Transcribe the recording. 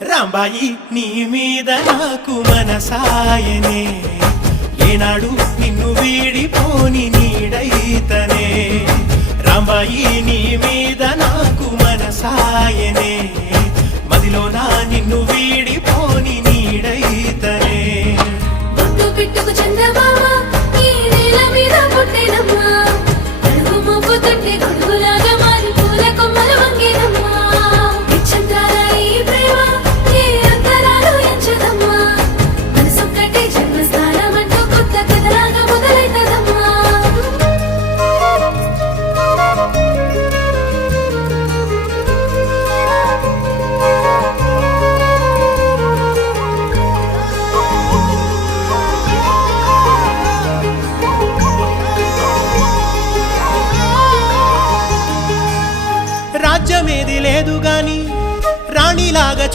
రాంబాయి నీ మీద నాకు మనసాయనే ఏనాడు నిన్ను వీడిపోని నీడైతనే రాంబాయి నీ మీద నాకు మనసాయనే మదిలో నా నిన్ను